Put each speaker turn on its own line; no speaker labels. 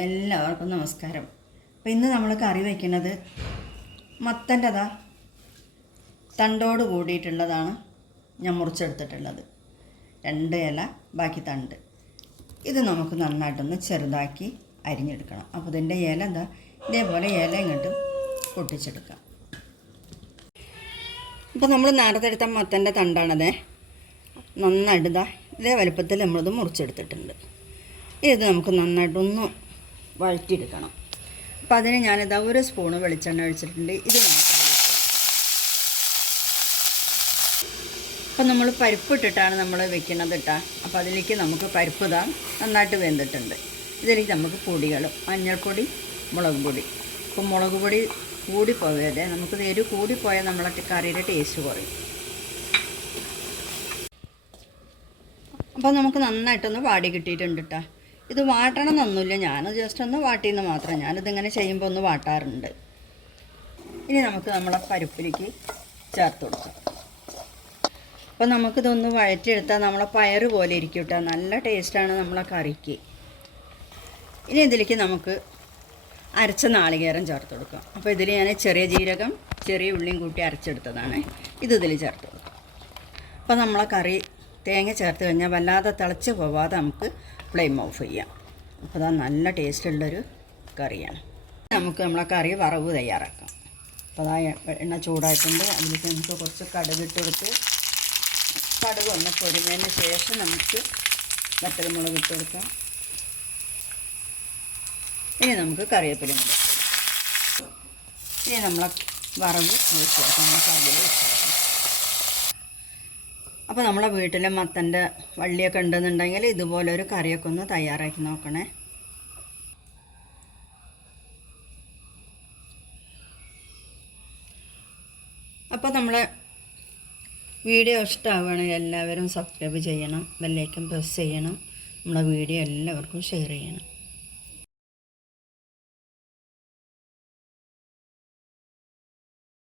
എല്ലാവർക്കും നമസ്കാരം. അപ്പോൾ ഇന്ന് നമ്മൾ കറി വയ്ക്കുന്നത് മത്തന്റെതാ. തണ്ടോട് കൂടിയിട്ടുള്ളതാണ് ഞാൻ മുറിച്ചെടുത്തിട്ടുള്ളത്. രണ്ട് ഇല ബാക്കി തണ്ട്. ഇത് നമുക്ക് നന്നായിട്ടൊന്ന് ചെറുതാക്കി അരിഞ്ഞെടുക്കണം. അപ്പോൾ ഇതിന്റെ ഇല എന്താ? ഇതേപോലെ ഇല ഇങ്ങോട്ട് പൊട്ടിച്ചെടുക്കാം. ഇപ്പോൾ നമ്മൾ നേരത്തെ എടുത്ത മത്തന്റെ തണ്ടാണതേ. നന്നായിട്ട് ഇതാ ഇതേ വലുപ്പത്തിൽ നമ്മളിത് മുറിച്ചെടുത്തിട്ടുണ്ട്. ഇത് നമുക്ക് നന്നായിട്ടൊന്ന് വഴറ്റിയെടുക്കണം. അപ്പോൾ അതിന് ഞാനിതാ ഒരു സ്പൂണ് വെളിച്ചെണ്ണ ഒഴിച്ചിട്ടുണ്ട്. ഇത് നമുക്ക് അപ്പം നമ്മൾ പരിപ്പ് ഇട്ടിട്ടാണ് നമ്മൾ വെക്കുന്നത് ഇട്ടാ അപ്പോൾ അതിലേക്ക് നമുക്ക് പരിപ്പ് ഇതാ നന്നായിട്ട് വെന്തിട്ടുണ്ട്. ഇതിലേക്ക് നമുക്ക് പൊടികൾ മഞ്ഞൾപ്പൊടി മുളക് പൊടി. അപ്പോൾ മുളക് പൊടി കൂടിപ്പോയാലേ നമുക്ക് എരു കൂടിപ്പോയാൽ നമ്മളെ കറിയുടെ ടേസ്റ്റ് കുറയും. അപ്പോൾ നമുക്ക് നന്നായിട്ടൊന്ന് വാടി കിട്ടിയിട്ടുണ്ട് കേട്ടോ ഇത് വാട്ടണം എന്നൊന്നുമില്ല ഞാൻ ജസ്റ്റ് ഒന്ന് വാട്ടിയെന്ന് മാത്രം. ഞാനിതിങ്ങനെ ചെയ്യുമ്പോൾ ഒന്ന് വാട്ടാറുണ്ട്. ഇനി നമുക്ക് നമ്മളെ പരിപ്പിലേക്ക് ചേർത്ത് കൊടുക്കാം. അപ്പോൾ നമുക്കിതൊന്ന് വഴറ്റിയെടുത്താൽ നമ്മളെ പയർ പോലെ ഇരിക്കും കേട്ടോ നല്ല ടേസ്റ്റാണ് നമ്മളെ കറിക്ക്. ഇനി ഇതിലേക്ക് നമുക്ക് അരച്ച നാളികേരം ചേർത്ത് കൊടുക്കാം. അപ്പോൾ ഇതിൽ ഞാൻ ചെറിയ ജീരകം ചെറിയ ഉള്ളിയും കൂട്ടി അരച്ചെടുത്തതാണ്. ഇത് ഇതിൽ ചേർത്ത് കൊടുക്കാം. അപ്പോൾ നമ്മളെ കറി തേങ്ങ ചേർത്ത് കഴിഞ്ഞാൽ വല്ലാതെ തിളച്ച് പോവാതെ നമുക്ക് ഫ്ലെയിം ഓഫ് ചെയ്യാം. അപ്പോൾ അത് നല്ല ടേസ്റ്റുള്ളൊരു കറിയാണ്. നമുക്ക് നമ്മളെ കറി വറവ് തയ്യാറാക്കാം. അപ്പോൾ അതാ എണ്ണ ചൂടായിട്ടുണ്ട്. അതിലേക്ക് നമുക്ക് കുറച്ച് കടുക് ഇട്ട് കൊടുത്ത് കടുക് ഒന്ന് പൊരിഞ്ഞതിന് ശേഷം നമുക്ക് വറ്റൽമുളക് ഇട്ട് കൊടുക്കാം. ഇനി നമുക്ക് കറിവേപ്പില. ഇനി നമ്മളെ വറവ് ഒഴിച്ച് കൊടുക്കാം നമ്മളെ കൊടുക്കാം അപ്പോൾ നമ്മളെ വീട്ടിലെ മത്തന്റെ വള്ളിയൊക്കെ ഉണ്ടെന്നുണ്ടെങ്കിൽ ഇതുപോലെ ഒരു കറിയൊക്കെ ഒന്ന് തയ്യാറാക്കി നോക്കണേ. അപ്പോൾ നമ്മളെ വീഡിയോ ഇഷ്ടമാവുകയാണെങ്കിൽ എല്ലാവരും സബ്സ്ക്രൈബ് ചെയ്യണം ബെല്ലൈക്കൻ പ്രസ് ചെയ്യണം നമ്മുടെ വീഡിയോ എല്ലാവർക്കും ഷെയർ ചെയ്യണം.